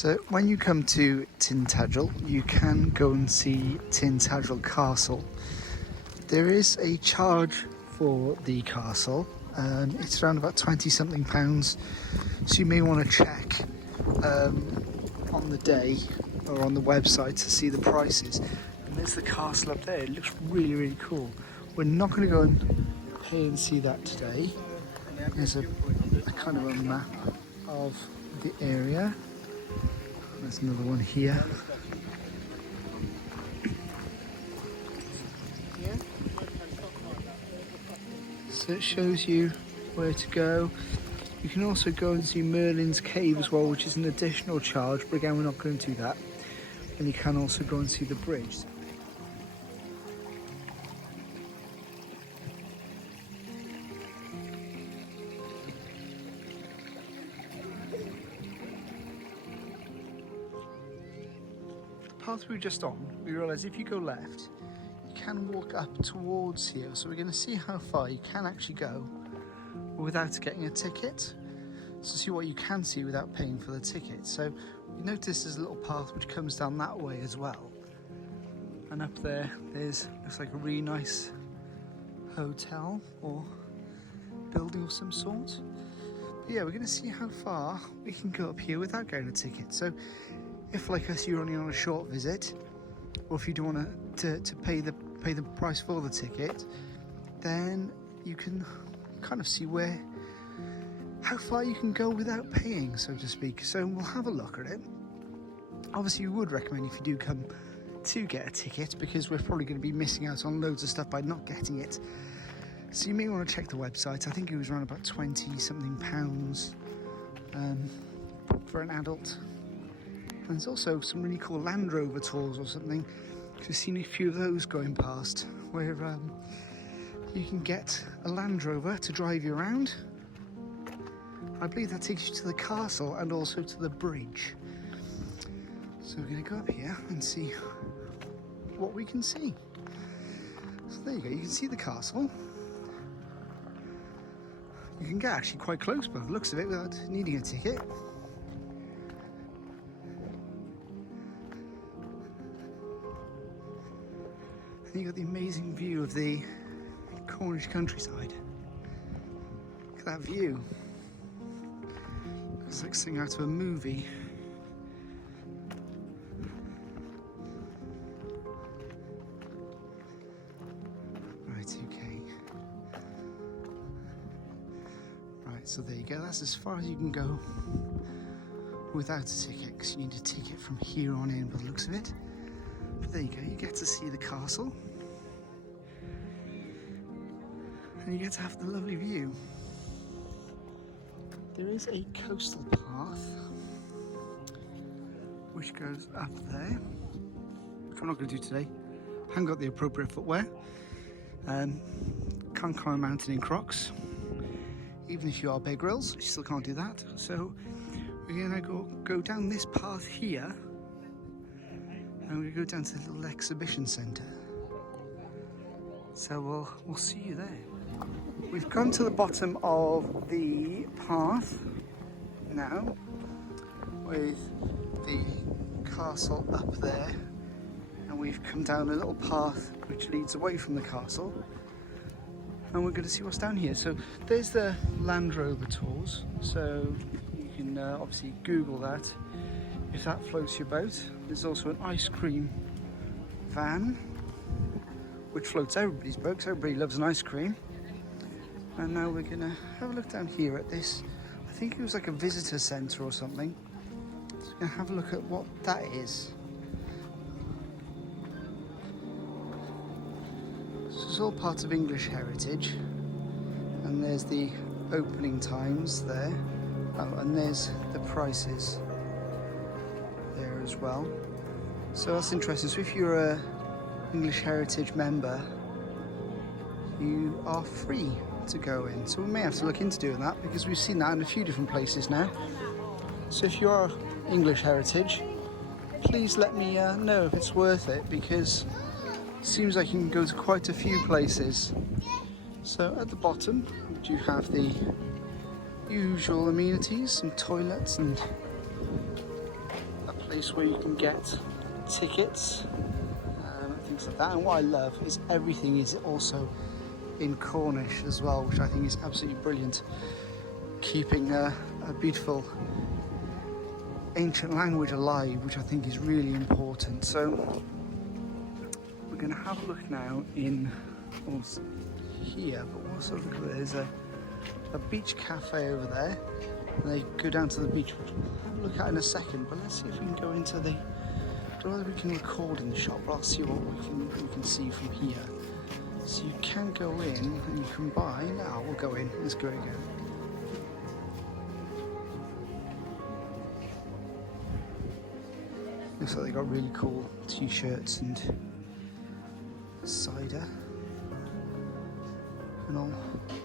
So when you come to Tintagel, you can go and see Tintagel Castle. There is a charge for the castle. It's around about 20 something pounds, so you may want to check on the day or on the website to see the prices. And there's the castle up there. It looks really, really cool. We're not going to go and pay and see that today. There's a kind of a map of the area. There's another one here. So it shows you where to go. You can also go and see Merlin's cave as well, which is an additional charge, but again we're not going to do that. And you can also go and see the bridge. The path we were just on, we realised if you go left, you can walk up towards here. So we're going to see how far you can actually go without getting a ticket. So see what you can see without paying for the ticket. So you notice there's a little path which comes down that way as well. And up there, looks like a really nice hotel or building of some sort. But yeah, we're going to see how far we can go up here without getting a ticket. So if, like us, you're only on a short visit, or if you don't want to pay the price for the ticket, then you can kind of see how far you can go without paying, so to speak. So we'll have a look at it. Obviously, we would recommend if you do come to get a ticket, because we're probably going to be missing out on loads of stuff by not getting it. So you may want to check the website. I think it was around about 20 something pounds for an adult. And there's also some really cool Land Rover tours or something. I've seen a few of those going past, where you can get a Land Rover to drive you around. I believe that takes you to the castle and also to the bridge. So we're going to go up here and see what we can see. So there you go, you can see the castle. You can get actually quite close by the looks of it without needing a ticket. And you've got the amazing view of the Cornish countryside. Look at that view. It's like something out of a movie. Right, okay. Right, so there you go. That's as far as you can go without a ticket, because you need a ticket from here on in by the looks of it. But there you go, you get to see the castle. And you get to have the lovely view. There is a coastal path which goes up there, which I'm not going to do today. I haven't got the appropriate footwear. Can't climb a mountain in Crocs. Even if you are Bear Grylls, you still can't do that. So we're going to go down this path here, and we're going to go down to the little exhibition centre. So we'll see you there. We've come to the bottom of the path now, with the castle up there, and we've come down a little path which leads away from the castle, and we're going to see what's down here. So there's the Land Rover tours, so you can obviously Google that if that floats your boat. There's also an ice cream van which floats everybody's boat, because everybody loves an ice cream. And now we're going to have a look down here at this. I think it was like a visitor centre or something. So we're going to have a look at what that is. So it's all part of English heritage. And there's the opening times there. Oh, and there's the prices there as well. So that's interesting. So if you're a English heritage member, you are free to go in. So we may have to look into doing that, because we've seen that in a few different places now. So if you are English heritage, please let me know if it's worth it, because it seems like you can go to quite a few places. So at the bottom you have the usual amenities, some toilets and place where you can get tickets, things like that. And what I love is everything is also in Cornish as well, which I think is absolutely brilliant, keeping a beautiful ancient language alive, which I think is really important. So we're going to have a look now in here, but also look at there's a beach cafe over there, and they go down to the beach, which we'll have a look at in a second. But let's see if we can go into the, I don't know whether we can record in the shop, but I'll see what we can see from here. So you can go in and you can buy. Now we'll go in. Let's go again. Looks like they got really cool t-shirts and cider and all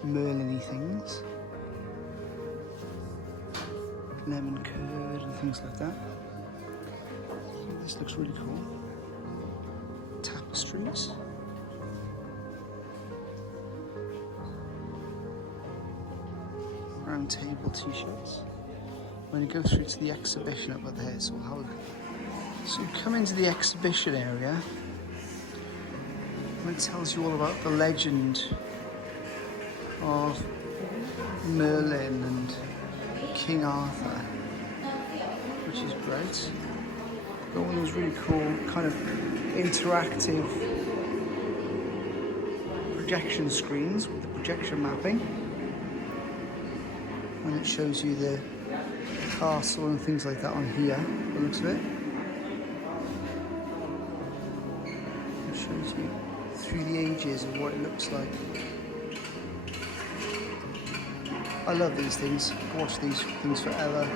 Merlin-y things. Lemon curd and things like that. This looks really cool. Tapestries. Round table t-shirts. We're going to go through to the exhibition up there, so we'll have a look. So you come into the exhibition area and it tells you all about the legend of Merlin and King Arthur, which is great. Got one of those really cool kind of interactive projection screens with the projection mapping, and it shows you the castle and things like that on here, by the looks of it. It shows you through the ages of what it looks like. I love these things. I can watch these things forever.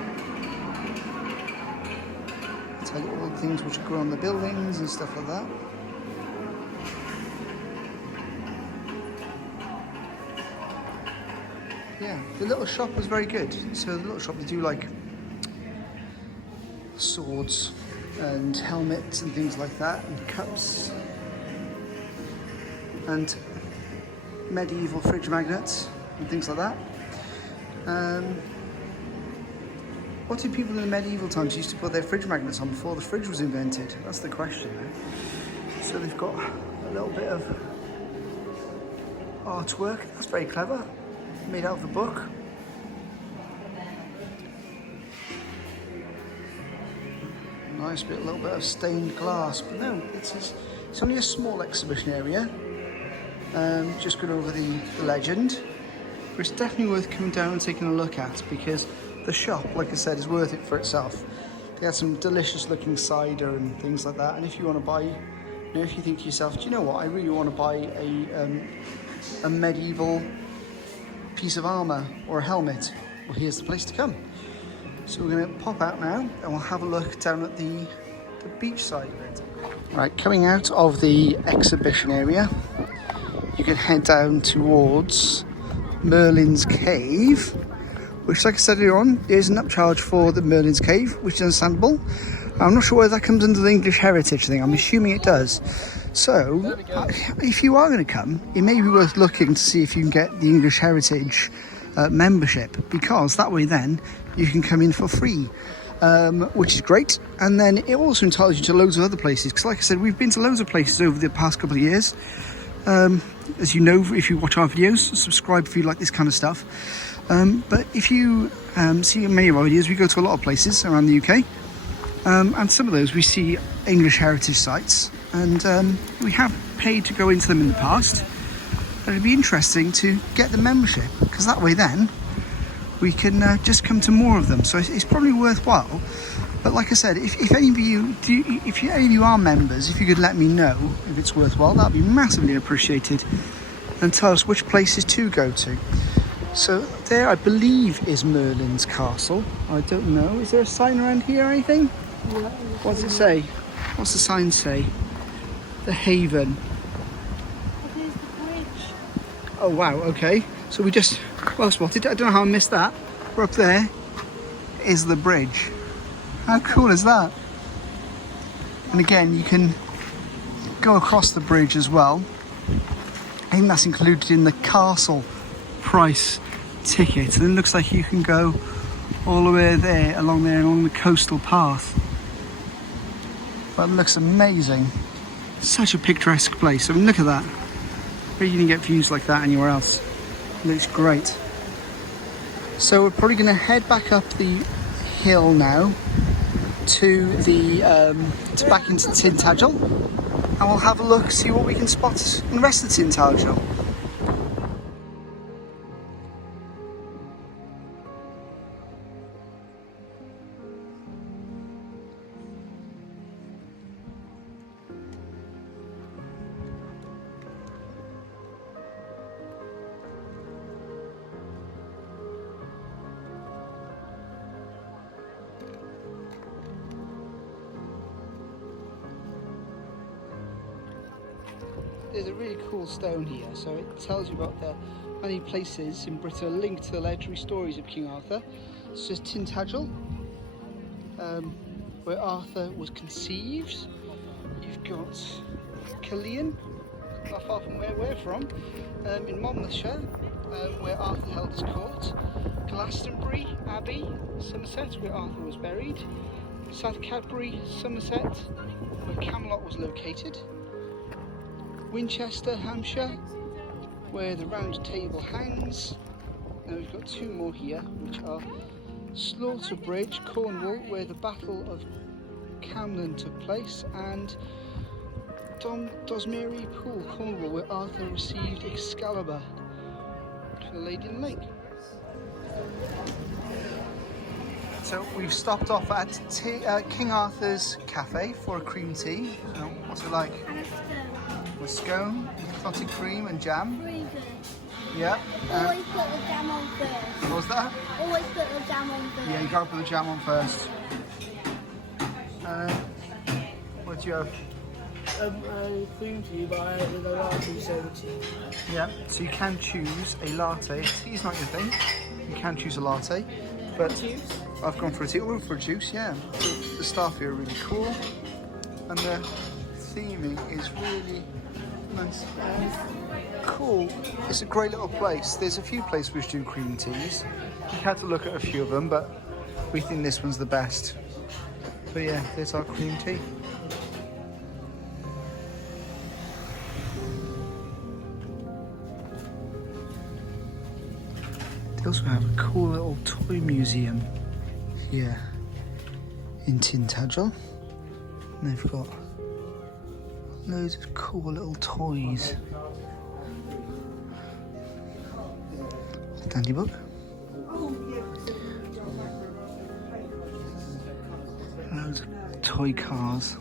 I tell you all the things which grow on the buildings and stuff like that. Yeah, the little shop was very good. So the little shop, they do like swords and helmets and things like that, and cups and medieval fridge magnets and things like that. What did people in the medieval times used to put their fridge magnets on before the fridge was invented? That's the question. So they've got a little bit of artwork. That's very clever. Made out of the book. Nice bit, a little bit of stained glass. But no, it's only a small exhibition area. Just going over the legend. But it's definitely worth coming down and taking a look at, because the shop, like I said, is worth it for itself. They had some delicious looking cider and things like that. And if you want to buy, you know, if you think to yourself, do you know what, I really want to buy a medieval piece of armour or a helmet, well, here's the place to come. So we're going to pop out now and we'll have a look down at the beach side of it. Right, coming out of the exhibition area, you can head down towards Merlin's Cave, which, like I said earlier on, is an upcharge for the Merlin's Cave, which is understandable. I'm not sure whether that comes under the English heritage thing. I'm assuming it does. So, if you are going to come, it may be worth looking to see if you can get the English heritage membership, because that way then you can come in for free, which is great. And then it also entitles you to loads of other places, because like I said, we've been to loads of places over the past couple of years. As you know, if you watch our videos, subscribe if you like this kind of stuff. But if you see many of our videos, we go to a lot of places around the UK, and some of those we see English heritage sites, and we have paid to go into them in the past. But it'd be interesting to get the membership, because that way then we can just come to more of them. So it's probably worthwhile. But like I said, if any of you any of you are members, if you could let me know if it's worthwhile, that'd be massively appreciated, and tell us which places to go to. So there, I believe, is Merlin's Castle. I don't know. Is there a sign around here or anything? No. What does it say? What's the sign say? The Haven. There's the bridge. Oh wow. Okay. So we just well spotted. I don't know how I missed that. We're up there. Is the bridge. How cool is that? And again, you can go across the bridge as well. I think that's included in the castle price ticket. And it looks like you can go all the way there, along the coastal path. But it looks amazing. Such a picturesque place. I mean, look at that. You can get views like that anywhere else. It looks great. So we're probably going to head back up the hill now to back into Tintagel, and we'll have a look, see what we can spot in the rest of Tintagel. There's a really cool stone here, so it tells you about the many places in Britain linked to the legendary stories of King Arthur. It's just Tintagel, where Arthur was conceived. You've got Killian, not far from where we're from, in Monmouthshire, where Arthur held his court. Glastonbury Abbey, Somerset, where Arthur was buried. South Cadbury, Somerset, where Camelot was located. Winchester, Hampshire, where the round table hangs. And we've got two more here, which are Slaughter-Bridge, Cornwall, where the Battle of Camden took place, and Dosmere Pool, Cornwall, where Arthur received Excalibur for the Lady in the Lake. So we've stopped off at King Arthur's Cafe for a cream tea. So what's it like? And a scone. A scone, clotted cream and jam. Really good. Yeah. Always put the jam on first. What was that? Always put the jam on first. Yeah, you gotta put the jam on first. What do you have? Cream tea, but with a latte soda tea. Yeah, so you can choose a latte. Tea's not your thing. You can choose a latte, but I've gone for a tea. We'll go for a juice, yeah. The staff here are really cool, and the theming is really nice and cool. It's a great little place. There's a few places which do cream teas. We had to look at a few of them, but we think this one's the best. But yeah, there's our cream tea. They also have a cool little toy museum here in Tintagel. And they've got loads of cool little toys. Dandy book. Loads of toy cars.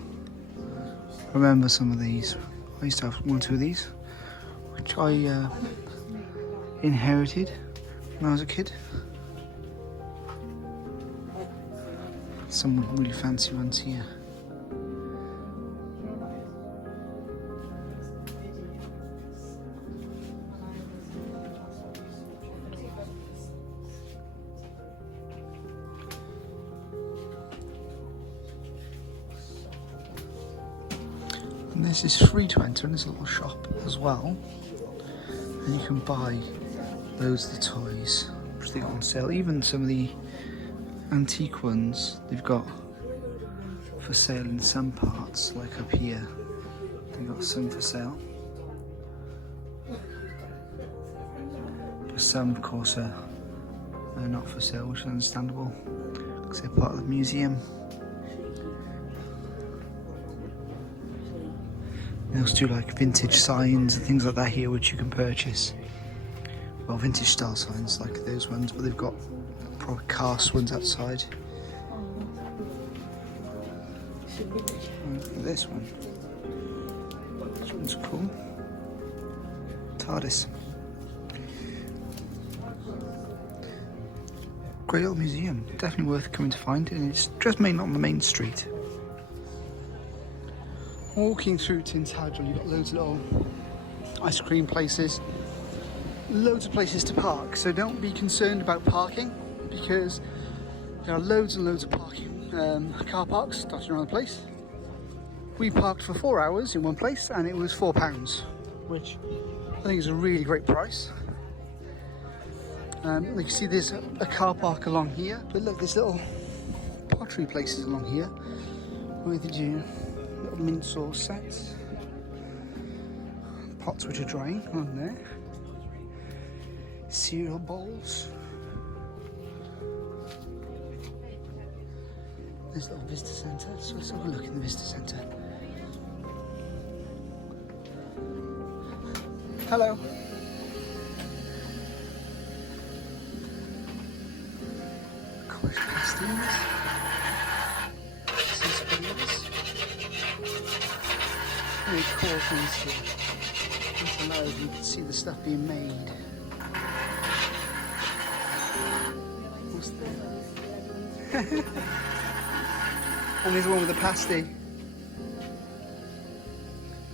I remember some of these. I used to have one or two of these, which I inherited when I was a kid. Some really fancy ones here. And this is free to enter in this little shop as well. And you can buy loads of the toys which they got on sale. Even some of the antique ones they've got for sale in some parts, like up here. They've got some for sale. But some, of course, are not for sale, which is understandable because they're part of the museum. They also do like vintage signs and things like that here, which you can purchase. Well, vintage style signs like those ones, but they've got proper cast ones outside. This one. This one's cool. TARDIS. Great little museum. Definitely worth coming to find, and it's just mainly on the main street. Walking through Tintagel, you've got loads of little ice cream places, loads of places to park, so don't be concerned about parking because there are loads and loads of parking car parks dotted around the place. We parked for 4 hours in one place and it was £4, which I think is a really great price. You can see there's a car park along here, but look, there's little pottery places along here where they do Little mint sauce sets. Pots which are drying on there. Cereal bowls. There's a little visitor centre, so let's have a look in the visitor centre. Hello. Cornish pasties. Very cool things here. It's alive, you can see the stuff being made. What's that? And there's one with the pasty.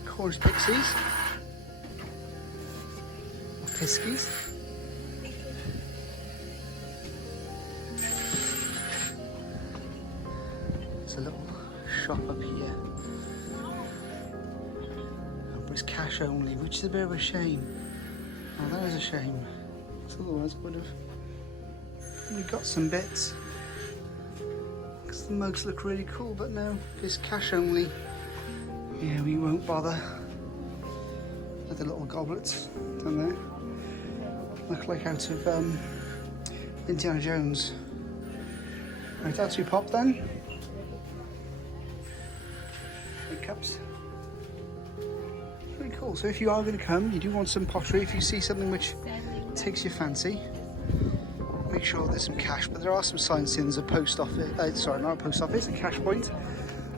Cornish pixies. Or piskies. There's a little shop up here. But it's cash only, which is a bit of a shame. Oh, that is a shame. Because otherwise I would have got some bits. Because the mugs look really cool, but no, it's cash only. Yeah, we won't bother. With the little goblets down there. Look like out of Indiana Jones. Right, that's your pop then. Big cups. Pretty cool. So if you are going to come, you do want some pottery. If you see something which takes your fancy, make sure there's some cash. But there are some signs in. There's a post office. Sorry, not a post office, a cash point.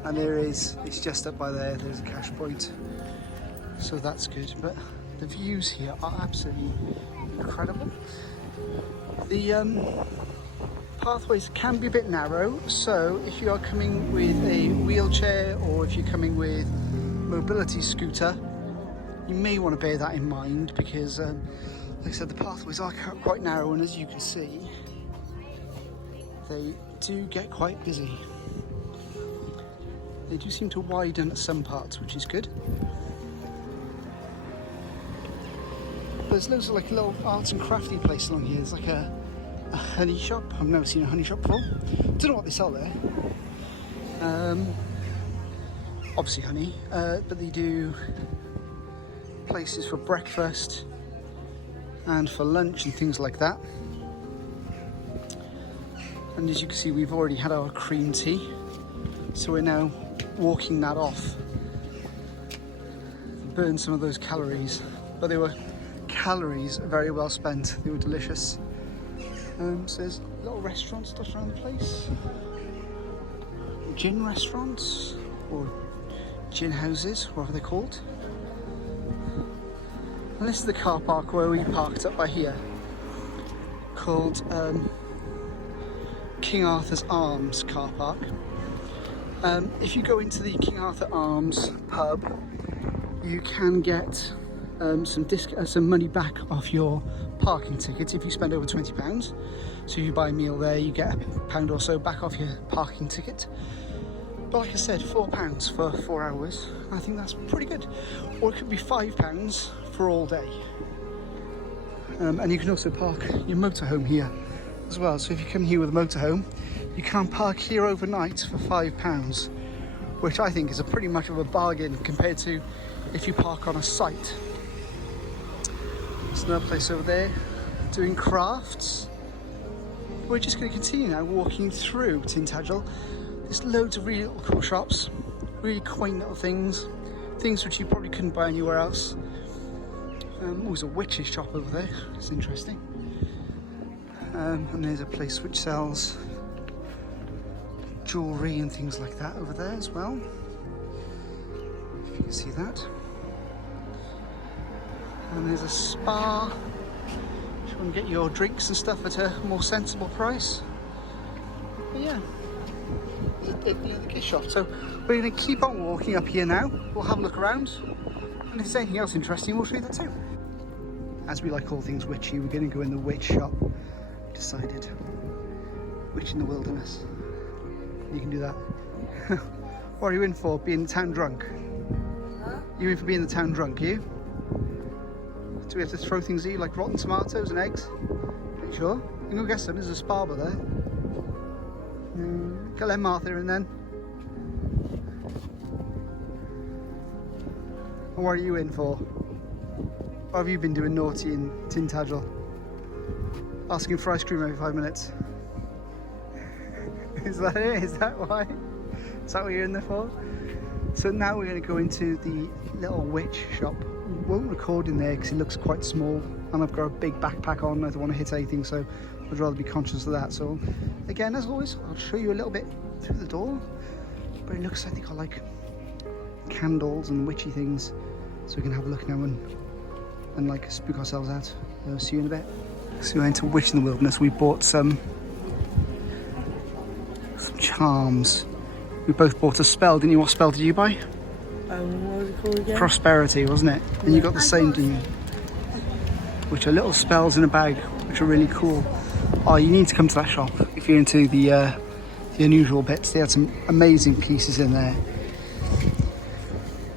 And there is. It's just up by there. There's a cash point. So that's good. But the views here are absolutely incredible. The pathways can be a bit narrow, so if you are coming with a wheelchair or if you're coming with mobility scooter, you may want to bear that in mind because like I said, the pathways are quite narrow, and as you can see, they do get quite busy. They do seem to widen at some parts, which is good. There's loads of like little arts and crafty place along here. There's like a honey shop. I've never seen a honey shop before. Don't know what they sell there. Obviously honey, but they do places for breakfast and for lunch and things like that. And as you can see, we've already had our cream tea, so we're now walking that off. Burn some of those calories, but they were calories very well spent. They were delicious. So there's little restaurants dotted around the place. Gin restaurants or gin houses, whatever they're called. And this is the car park where we parked up by here, called King Arthur's Arms car park. If you go into the King Arthur Arms pub, you can get some money back off your parking ticket if you spend over £20. So if you buy a meal there, you get £1 or so back off your parking ticket. But like I said, £4 for 4 hours, I think that's pretty good. Or it could be £5 for all day. And you can also park your motorhome here as well. So if you come here with a motorhome, you can park here overnight for £5, which I think is a pretty much of a bargain compared to if you park on a site. There's another place over there doing crafts. We're just going to continue now walking through Tintagel. There's loads of really little cool shops, really quaint little things which you probably couldn't buy anywhere else. There's a witch's shop over there, it's interesting. And there's a place which sells jewellery and things like that over there as well. If you can see that. And there's a spa if you want to get your drinks and stuff at a more sensible price. But yeah, the gift shop. So we're going to keep on walking up here now. We'll have a look around, and if there's anything else interesting, we'll show you that too. As we like all things witchy, we're going to go in the witch shop. Decided. Witch in the wilderness. You can do that. What are you in for? Being the town drunk? Huh? You in for being the town drunk, you? Do we have to throw things at you like rotten tomatoes and eggs? Are you sure? You can go get some. There's a spa there. Go let Martha in then. And what are you in for? What have you been doing naughty in Tintagel? Asking for ice cream every 5 minutes. Is that it? Is that why? Is that what you're in there for? So now we're going to go into the little witch shop. We won't record in there because it looks quite small and I've got a big backpack on. I don't want to hit anything, so I'd rather be conscious of that. So again, as always, I'll show you a little bit through the door, but it looks like they've got like candles and witchy things, so we can have a look now and like spook ourselves out. I'll see you in a bit. So we went to Witch in the Wilderness. We bought some charms. We both bought a spell, didn't you? What spell did you buy? What was it called again? Prosperity, wasn't it? And you got the same, didn't you? Which are little spells in a bag, which are really cool. Oh, you need to come to that shop if you're into the unusual bits. They had some amazing pieces in there.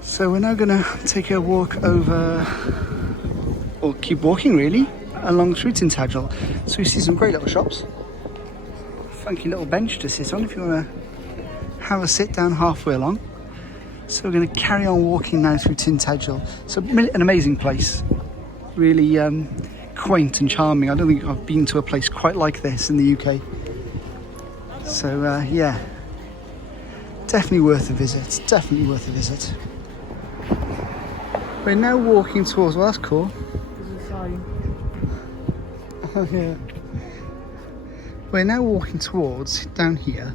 So we're now gonna take a walk over, or keep walking really, along through Tintagel. So we see some great little shops. Funky little bench to sit on if you want to have a sit down halfway along. So we're going to carry on walking now through Tintagel. It's an amazing place, really quaint and charming. I don't think I've been to a place quite like this in the UK. So yeah, definitely worth a visit, definitely worth a visit. We're now walking towards, well that's cool. There's a sign. Oh yeah. We're now walking towards, down here,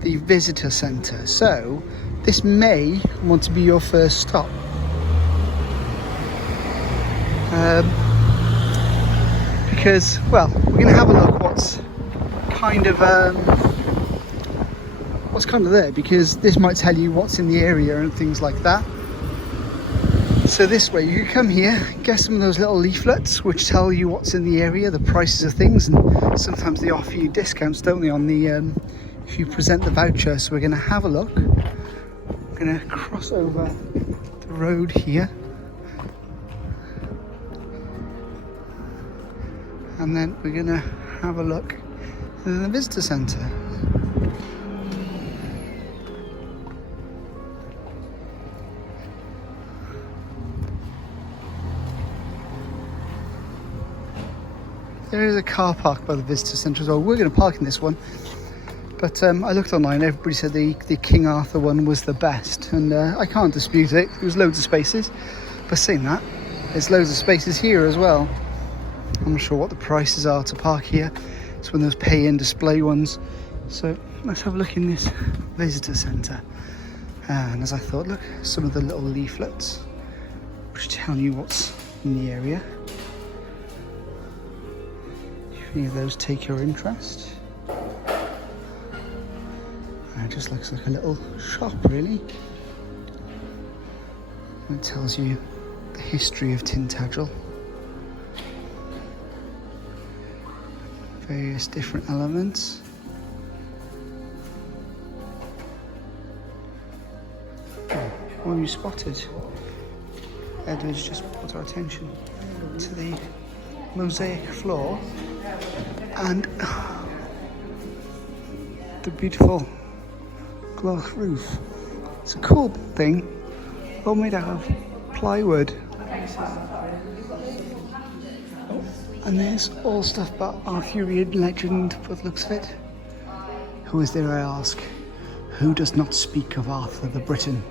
the visitor centre. So this may want to be your first stop. Because, well, we're going to have a look what's kind of there, because this might tell you what's in the area and things like that. So this way, you can come here, get some of those little leaflets which tell you what's in the area, the prices of things, and sometimes they offer you discounts, don't they, on the if you present the voucher. So we're going to have a look. We're going to cross over the road here, and then we're going to have a look in the visitor centre. There is a car park by the visitor centre as well. We're going to park in this one, but I looked online. Everybody said the King Arthur one was the best, and I can't dispute it. There was loads of spaces, but saying that, there's loads of spaces here as well. I'm not sure what the prices are to park here. It's one of those pay-in display ones. So let's have a look in this visitor centre. And as I thought, look, some of the little leaflets which tell you what's in the area. If any of those take your interest. And it just looks like a little shop, really. It tells you the history of Tintagel. Various different elements. What have you spotted? Edward's just brought our attention to the mosaic floor and the beautiful glass roof. It's a cool thing, all made out of plywood. And there's all stuff about Arthurian legend, by the looks of it. Who is there, I ask? Who does not speak of Arthur the Briton?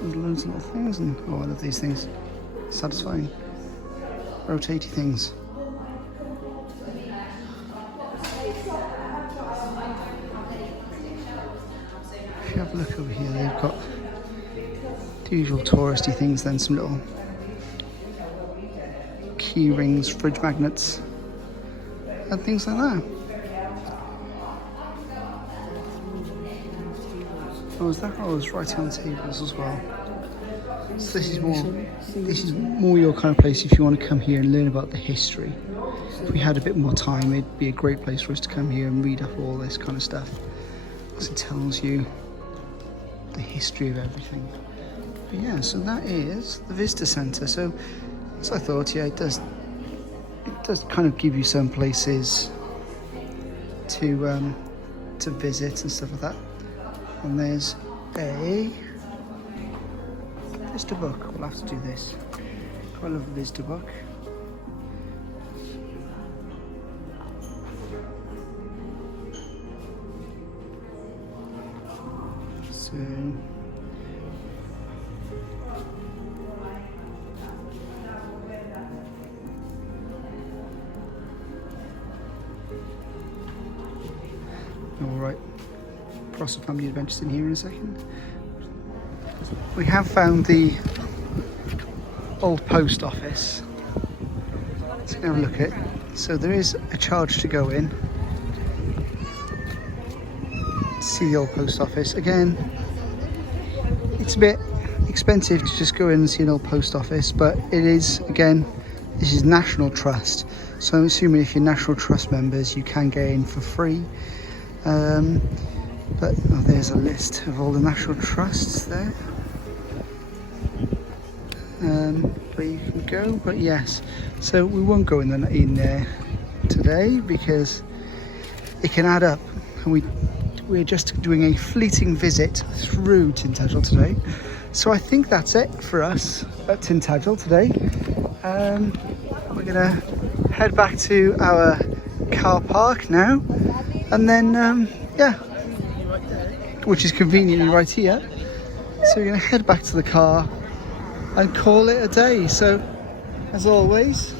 There's loads of little things, and oh, I love these things. Satisfying. Rotating things. If you have a look over here, they've got the usual touristy things, then some little key rings, fridge magnets, and things like that. Oh, is that? Oh, it's writing on the tables as well. So this is more your kind of place if you want to come here and learn about the history. If we had a bit more time, it'd be a great place for us to come here and read up all this kind of stuff, because it tells you the history of everything. But yeah, so that is the visitor centre. So as I thought, yeah, it does kind of give you some places to visit and stuff like that. And there's a visitor book. We'll have to do this. Quite love a visitor book. So alright, cross the family adventures in here in a second. We have found the old post office. Let's have a look at it. So there is a charge to go in. See the old post office. Again, it's a bit expensive to just go in and see an old post office, but it is, again, this is National Trust. So I'm assuming if you're National Trust members, you can get in for free. But there's a list of all the National Trusts there. Where you can go, but yes, so we won't go in there today because it can add up, and we're just doing a fleeting visit through Tintagel today. So I think that's it for us at Tintagel today. We're gonna head back to our car park now, and then yeah, which is conveniently right here. So we're gonna head back to the car and call it a day. So as always,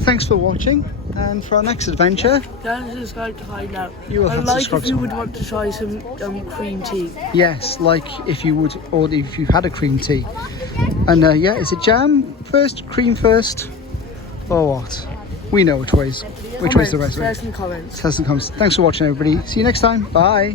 thanks for watching, and for our next adventure, Don't subscribe to find out. You will have and to like subscribe if you to would want to try some cream tea. yes, like if you would, or if you've had a cream tea. And yeah, is it jam first, cream first, or what? We know which way's the right way. Tell us in the comments. Tell us in the comments. Thanks for watching, everybody. See you next time. Bye.